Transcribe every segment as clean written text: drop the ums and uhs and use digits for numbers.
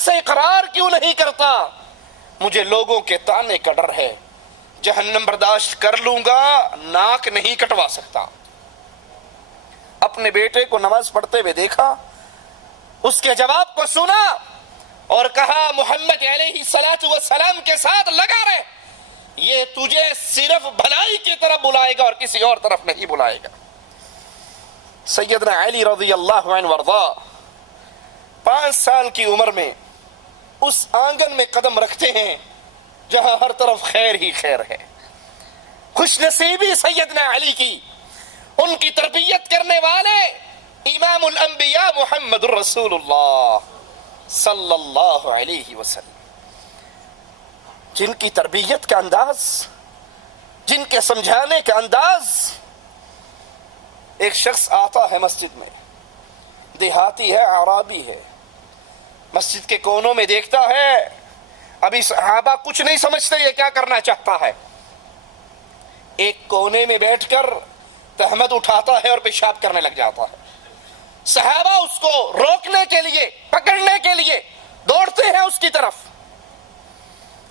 سے اقرار کیوں نہیں کرتا؟ مجھے لوگوں کے طعنے کا ڈر ہے، جہنم برداشت کر لوں گا، ناک نہیں کٹوا سکتا۔ اپنے بیٹے کو نماز پڑھتے ہوئے دیکھا، اس کے جواب کو سنا اور کہا محمد علیہ السلام کے ساتھ لگا رہے، یہ تجھے صرف بھلائی کی طرف بلائے گا اور کسی اور طرف نہیں بلائے گا۔ سیدنا علی رضی اللہ عنہ وارضا 5 سال کی عمر میں اس آنگن میں قدم رکھتے ہیں جہاں ہر طرف خیر ہی خیر ہے۔ خوش نصیبی سیدنا علی کی، ان کی تربیت کرنے والے امام الانبیاء محمد الرسول اللہ صلی اللہ علیہ وسلم، جن کی تربیت کا انداز، جن کے سمجھانے کا انداز۔ ایک شخص آتا ہے مسجد میں، دیہاتی ہے، اعرابی ہے، مسجد کے کونوں میں دیکھتا ہے، ابھی صحابہ کچھ نہیں سمجھتے یہ کیا کرنا چاہتا ہے، ایک کونے میں بیٹھ کر تہمت اٹھاتا ہے اور پیشاب کرنے لگ جاتا ہے۔ صحابہ اس کو روکنے کے لیے، پکڑنے کے لیے دوڑتے ہیں اس کی طرف۔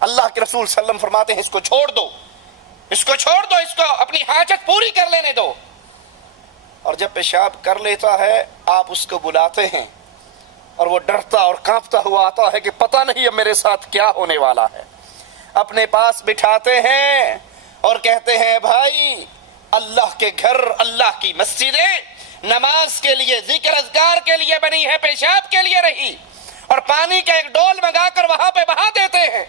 اللہ کے رسول صلی اللہ علیہ وسلم فرماتے ہیں اس کو چھوڑ دو، اس کو چھوڑ دو، اس کو اپنی حاجت پوری کر لینے دو۔ اور جب پیشاب کر لیتا ہے آپ اس کو بلاتے ہیں اور وہ ڈرتا اور کانپتا ہوا آتا ہے کہ پتہ نہیں اب میرے ساتھ کیا ہونے والا ہے۔ اپنے پاس بٹھاتے ہیں اور کہتے ہیں بھائی، اللہ کے گھر، اللہ کی مسجدیں نماز کے لیے، ذکر اذکار کے لیے بنی ہے، پیشاب کے لیے رہی، اور پانی کا ایک ڈول منگا کر وہاں پہ بہا دیتے ہیں۔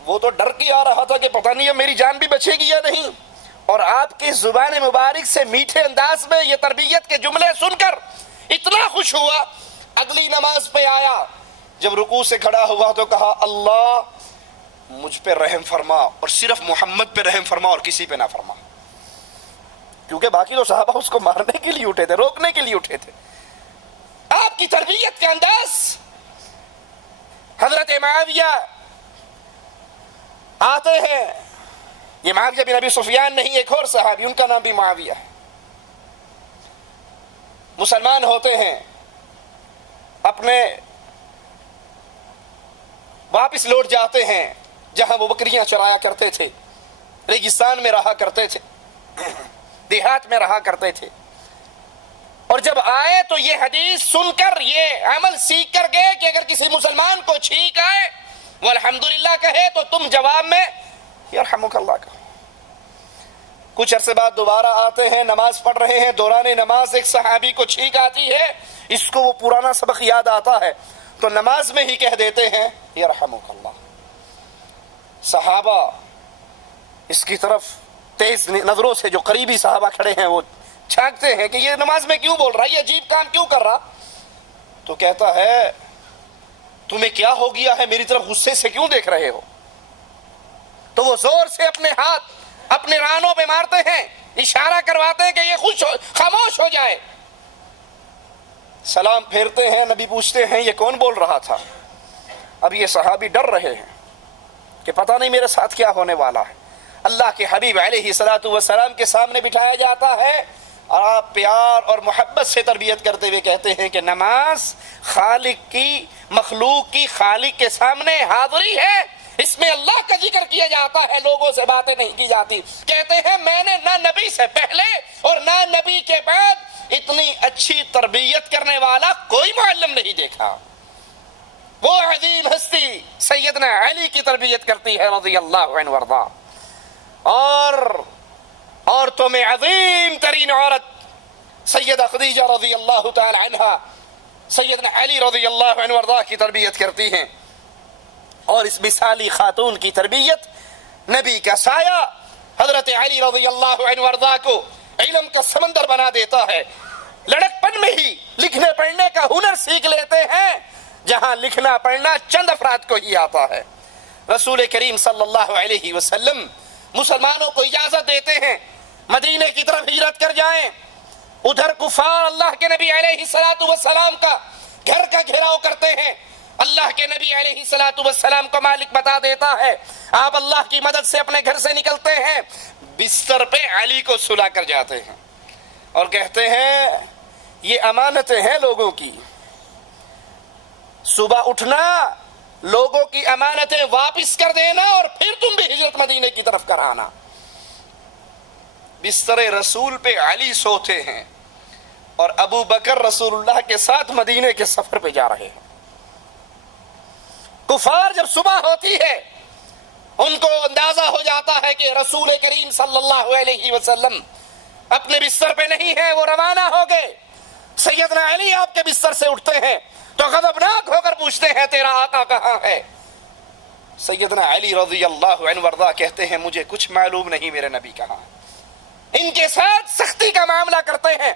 وہ تو ڈر کے آ رہا تھا کہ پتہ نہیں اب میری جان بھی بچے گی یا نہیں، اور آپ کی زبان مبارک سے میٹھے انداز میں یہ تربیت کے جملے سن کر اتنا خوش ہوا، اگلی نماز پہ آیا، جب رکوع سے کھڑا ہوا تو کہا اللہ مجھ پہ رحم فرما، اور صرف محمد پہ رحم فرما اور کسی پہ نہ فرما، کیونکہ باقی تو صحابہ اس کو مارنے کے لیے اٹھے تھے، روکنے کے لیے اٹھے تھے۔ آپ کی تربیت کا انداز۔ حضرت معاویہ آتے ہیں، یہ معاویہ بن ابی سفیان نہیں، ایک اور صحابی، ان کا نام بھی معاویہ ہے، مسلمان ہوتے ہیں، اپنے واپس لوٹ جاتے ہیں جہاں وہ بکریاں چرایا کرتے تھے، ریگستان میں رہا کرتے تھے، دیہات میں رہا کرتے تھے، اور جب آئے تو یہ حدیث سن کر، یہ عمل سیکھ کر گئے کہ اگر کسی مسلمان کو چھینک آئے وہ الحمدللہ کہے تو تم جواب میں یرحمک اللہ کہو۔ کچھ عرصے بعد دوبارہ آتے ہیں، نماز پڑھ رہے ہیں، دوران نماز ایک صحابی کو چھینک آتی ہے، اس کو وہ پرانا سبق یاد آتا ہے تو نماز میں ہی کہہ دیتے ہیں یرحمک اللہ۔ صحابہ اس کی طرف تیز نظروں سے، جو قریبی صحابہ کھڑے ہیں وہ چھانکتے ہیں کہ یہ نماز میں کیوں بول رہا ہے، یہ عجیب کام کیوں کر رہا، تو کہتا ہے تمہیں کیا ہو گیا ہے، میری طرف غصے سے کیوں دیکھ رہے ہو؟ تو وہ زور سے اپنے ہاتھ اپنے رانوں پہ مارتے ہیں، اشارہ کرواتے ہیں کہ یہ خاموش ہو جائے۔ سلام پھیرتے ہیں، نبی پوچھتے ہیں یہ کون بول رہا تھا؟ اب یہ صحابی ڈر رہے ہیں کہ پتہ نہیں میرے ساتھ کیا ہونے والا ہے۔ اللہ کے حبیب علیہ الصلوۃ والسلام کے سامنے بٹھایا جاتا ہے اور آپ پیار اور محبت سے تربیت کرتے ہوئے کہتے ہیں کہ نماز خالق کی، مخلوق کی خالق کے سامنے حاضری ہے، اس میں اللہ کا ذکر کیا جاتا ہے، لوگوں سے باتیں نہیں کی جاتی۔ کہتے ہیں میں نے نہ نبی سے پہلے اور نہ نبی کے بعد اتنی اچھی تربیت کرنے والا کوئی معلم نہیں دیکھا۔ وہ عظیم ہستی سیدنا علی کی تربیت کرتی ہے رضی اللہ عنہ وارضا، اور عورتوں میں عظیم ترین عورت سیدہ خدیجہ رضی اللہ تعالی عنہا سیدنا علی رضی اللہ عنہ وارضا کی تربیت کرتی ہیں، اور اس مثالی خاتون کی تربیت نبی کا سایہ حضرت علی رضی اللہ عنہ وارضا کو علم کا سمندر بنا دیتا ہے۔ لڑکپن میں ہی لکھنے پڑھنے کا ہنر سیکھ لیتے ہیں، جہاں لکھنا پڑھنا چند افراد کو ہی آتا ہے۔ رسول کریم صلی اللہ علیہ وسلم مسلمانوں کو اجازت دیتے ہیں مدینے کی طرف ہجرت کر جائیں، ادھر کفار اللہ کے نبی علیہ الصلوۃ والسلام کا گھر کا گھیراؤ کرتے ہیں۔ اللہ کے نبی علیہ الصلوۃ والسلام کو مالک بتا دیتا ہے، آپ اللہ کی مدد سے اپنے گھر سے نکلتے ہیں، بستر پہ علی کو سلا کر جاتے ہیں اور کہتے ہیں یہ امانتیں ہیں لوگوں کی، صبح اٹھنا، لوگوں کی امانتیں واپس کر دینا اور پھر تم بھی ہجرت مدینے کی طرف کرانا۔ بستر رسول پہ علی سوتے ہیں اور ابو بکر رسول اللہ کے ساتھ مدینے کے سفر پہ جا رہے ہیں۔ کفار جب صبح ہوتی ہے ان کو اندازہ ہو جاتا ہے کہ رسول کریم صلی اللہ علیہ وسلم اپنے بستر پہ نہیں ہے، وہ روانہ ہو گئے۔ سیدنا علی آپ کے بستر سے اٹھتے ہیں تو غضبناک ہو کر پوچھتے ہیں تیرا آقا کہاں ہے؟ سیدنا علی رضی اللہ عنہ وارضاہ کہتے ہیں مجھے کچھ معلوم نہیں میرے نبی کہاں۔ ان کے ساتھ سختی کا معاملہ کرتے ہیں،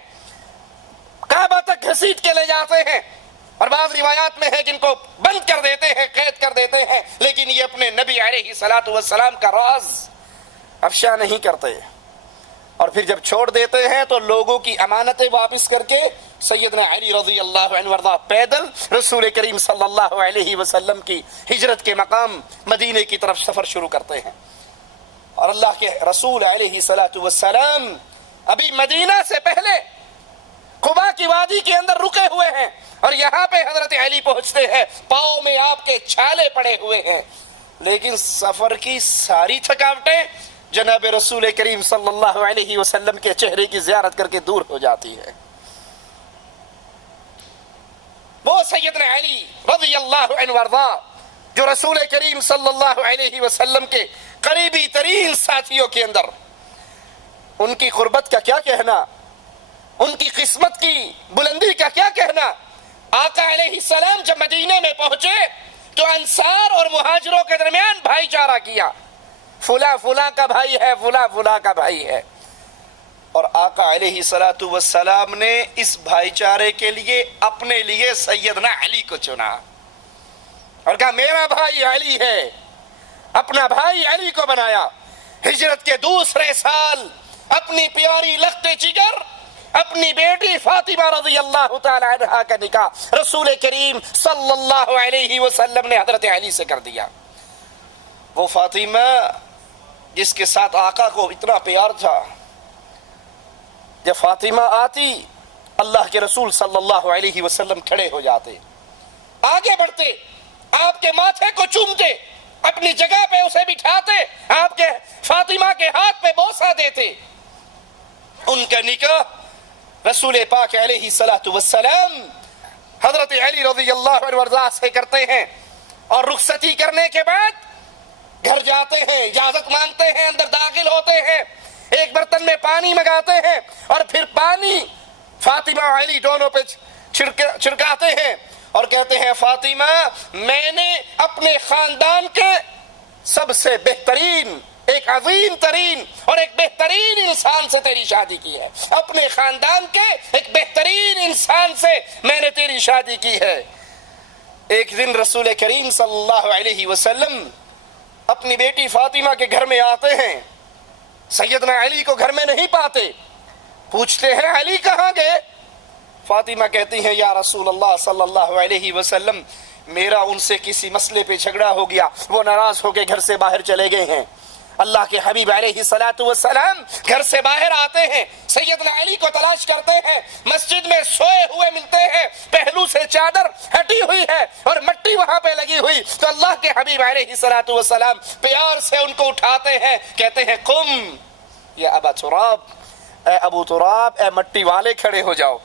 کعبہ تک گھسیٹ کے لے جاتے ہیں، اور بعض روایات میں ہے کہ ان کو بند کر دیتے ہیں، قید کر دیتے ہیں، لیکن یہ اپنے نبی علیہ الصلوۃ والسلام کا راز افشا نہیں کرتے۔ اور پھر جب چھوڑ دیتے ہیں تو لوگوں کی امانتیں واپس کر کے سیدنا علی رضی اللہ عنہ وارضاہ پیدل رسول کریم صلی اللہ علیہ وسلم کی ہجرت کے مقام مدینے کی طرف سفر شروع کرتے ہیں۔ اور اللہ کے رسول علیہ الصلوۃ والسلام ابھی مدینہ سے پہلے قباء کی وادی کے اندر رکے ہوئے ہیں، اور یہاں پہ حضرت علی پہنچتے ہیں، پاؤں میں آپ کے چھالے پڑے ہوئے ہیں، لیکن سفر کی ساری تھکاوٹیں جناب رسول کریم صلی اللہ علیہ وسلم کے چہرے کی زیارت کر کے دور ہو جاتی ہے۔ وہ سیدنا علی رضی اللہ عنہ وارضاہ جو رسول کریم صلی اللہ علیہ وسلم کے قریبی ترین ساتھیوں کے اندر، ان کی قربت کا کیا کہنا، ان کی قسمت کی بلندی کا کیا کہنا۔ آقا علیہ السلام جب مدینے میں پہنچے تو انصار اور مہاجروں کے درمیان بھائی چارہ کیا، فلاں فلاں کا بھائی ہے، فلاں فلاں کا بھائی ہے، اور آقا علیہ الصلوۃ والسلام نے اس بھائی چارے کے لیے اپنے لیے سیدنا علی کو چنا اور کہا میرا بھائی علی ہے، اپنا بھائی علی کو بنایا۔ ہجرت کے دوسرے سال اپنی پیاری لخت جگر اپنی بیٹی فاطمہ رضی اللہ تعالی عنہا کا نکاح رسول کریم صلی اللہ علیہ وسلم نے حضرت علی سے کر دیا۔ وہ فاطمہ جس کے ساتھ آقا کو اتنا پیار تھا، جب فاطمہ آتی اللہ کے رسول صلی اللہ علیہ وسلم کھڑے ہو جاتے، آگے بڑھتے، آپ کے ماتھے کو چومتے، اپنی جگہ پہ اسے بٹھاتے، آپ کے فاطمہ کے ہاتھ پہ بوسہ دیتے۔ ان کا نکاح رسول پاک علیہ الصلوۃ والسلام حضرت علی رضی اللہ عنہ وارضاہ سے کرتے ہیں، اور رخصتی کرنے کے بعد گھر جاتے ہیں، اجازت مانگتے ہیں، اندر داخل ہوتے ہیں، ایک برتن میں پانی منگاتے ہیں اور پھر پانی فاطمہ علی دونوں پہ چھڑکاتے ہیں اور کہتے ہیں فاطمہ میں نے اپنے خاندان کے سب سے بہترین، ایک عظیم ترین اور ایک بہترین انسان سے تیری شادی کی ہے، اپنے خاندان کے ایک بہترین انسان سے میں نے تیری شادی کی ہے۔ ایک دن رسول کریم صلی اللہ علیہ وسلم اپنی بیٹی فاطمہ کے گھر میں آتے ہیں، سیدنا علی کو گھر میں نہیں پاتے، پوچھتے ہیں علی کہاں گئے؟ فاطمہ کہتی ہیں یا رسول اللہ صلی اللہ علیہ وسلم میرا ان سے کسی مسئلے پہ جھگڑا ہو گیا، وہ ناراض ہو کے گھر سے باہر چلے گئے ہیں۔ اللہ کے حبیب علیہ الصلوۃ والسلام گھر سے باہر آتے ہیں، سیدنا علی کو تلاش کرتے ہیں، مسجد میں سوئے ہوئے ملتے ہیں، پہلو سے چادر ہٹی ہوئی ہے اور مٹی وہاں پہ لگی ہوئی، تو اللہ کے حبیب علیہ الصلوۃ والسلام پیار سے ان کو اٹھاتے ہیں، کہتے ہیں قم یا ابا تراب، اے ابو تراب، اے مٹی والے کھڑے ہو جاؤ۔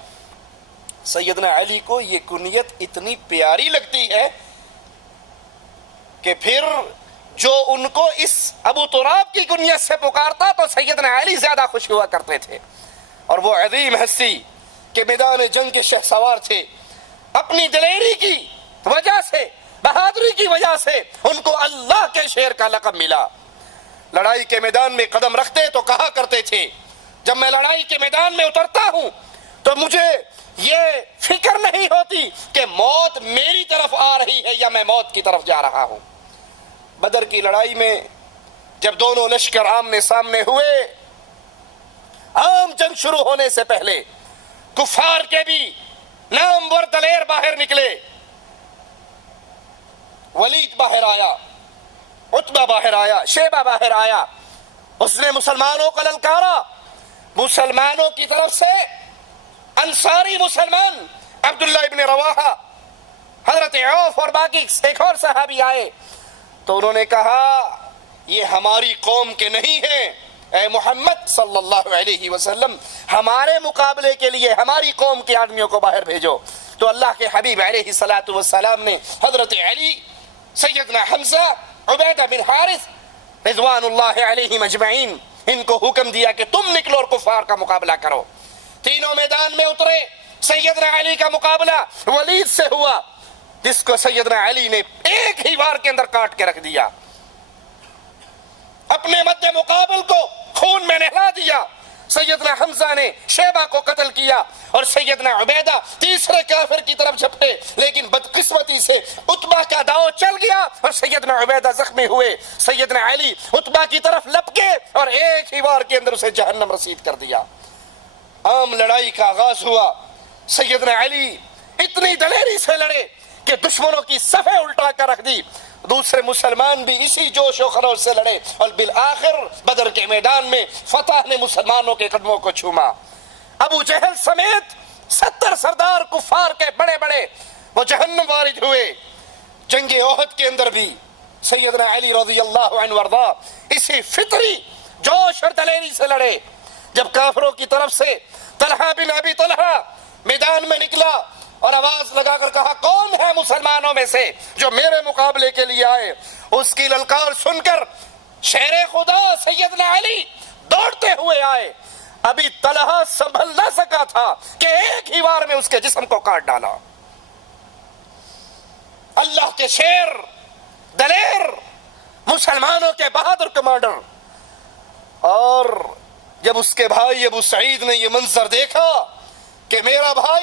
سیدنا علی کو یہ کنیت اتنی پیاری لگتی ہے کہ پھر جو ان کو اس ابو تراب کی کنیت سے پکارتا تو سیدنا علی زیادہ خوش ہوا کرتے تھے۔ اور وہ عظیم ہستی کہ میدان جنگ کے شہسوار تھے، اپنی دلیری کی وجہ سے، بہادری کی وجہ سے ان کو اللہ کے شیر کا لقب ملا۔ لڑائی کے میدان میں قدم رکھتے تو کہا کرتے تھے جب میں لڑائی کے میدان میں اترتا ہوں تو مجھے یہ فکر نہیں ہوتی کہ موت میری طرف آ رہی ہے یا میں موت کی طرف جا رہا ہوں۔ بدر کی لڑائی میں جب دونوں لشکر آمنے سامنے ہوئے، عام جنگ شروع ہونے سے پہلے کفار کے بھی نامور دلیر باہر نکلے، ولید باہر آیا، عتبہ باہر آیا، شیبہ باہر آیا، اس نے مسلمانوں کو للکارا۔ مسلمانوں کی طرف سے انصاری مسلمان عبداللہ ابن رواحہ، حضرت عوف اور باقی ایک اور صحابی آئے تو انہوں نے کہا یہ ہماری قوم کے نہیں ہیں، اے محمد صلی اللہ علیہ وسلم ہمارے مقابلے کے لیے ہماری قوم کے آدمیوں کو باہر بھیجو۔ تو اللہ کے حبیب علیہ الصلوۃ والسلام نے حضرت علی، سیدنا حمزہ، عبیدہ بن حارث رضوان اللہ علیہم اجمعین ان کو حکم دیا کہ تم نکلو اور کفار کا مقابلہ کرو۔ تینوں میدان میں اترے۔ سیدنا علی کا مقابلہ ولید سے ہوا جس کو سیدنا علی نے ایک ہی وار کے اندر کاٹ کے رکھ دیا، اپنے مد مقابل کو خون میں نہلا دیا۔ سیدنا حمزہ نے شیبہ کو قتل کیا اور سیدنا عبیدہ تیسرے کافر کی طرف جھپٹے، لیکن بدقسمتی سے عتبہ کا داؤ چل گیا اور سیدنا عبیدہ زخمی ہوئے۔ سیدنا علی عتبہ کی طرف لپکے اور ایک ہی وار کے اندر اسے جہنم رسید کر دیا۔ عام لڑائی کا آغاز ہوا۔ سیدنا علی اتنی دلیری سے لڑے کہ دشمنوں کی صفیں الٹا کر رکھ دی۔ دوسرے مسلمان بھی اسی جوش و خروش سے لڑے اور بالآخر بدر کے میدان میں فتح نے مسلمانوں کے قدموں کو چھوما۔ ابو جہل سمیت 70 سردار کفار کے بڑے بڑے وہ جہنم وارد ہوئے۔ جنگ احد کے اندر بھی سیدنا علی رضی اللہ عنہ وارضا اسی فطری جوش اور دلیری سے لڑے۔ جب کافروں کی طرف سے طلحہ بن ابی طلحہ میدان میں نکلا اور آواز لگا کر کہا کون ہے مسلمانوں میں سے جو میرے مقابلے کے لیے آئے، اس کی للکار سن کر شیر خدا سیدنا علی دوڑتے ہوئے آئے۔ ابھی طلحہ سنبھل نہ سکا تھا کہ ایک ہی وار میں اس کے جسم کو کاٹ ڈالا۔ اللہ کے شیر، دلیر، مسلمانوں کے بہادر کمانڈر۔ اور جب اس کے بھائی ابو سعید نے یہ منظر دیکھا کہ میرا بھائی